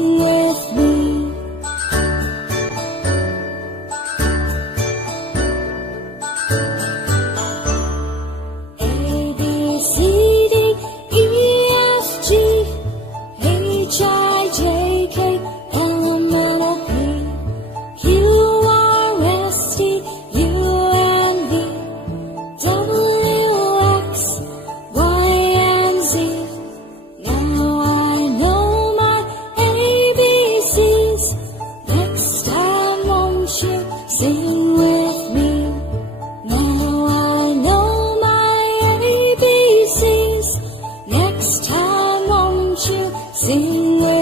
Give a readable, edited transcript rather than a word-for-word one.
sing with me. A, B, C, D, E, F, G, H, I, J, K, L, M, N, O, P, Q, R, S, T, U, N, V, W, X, Y, and Z. Now I know my ABCs. Next time won't you sing with me? Now I know my ABCs. Next time won't you sing with me?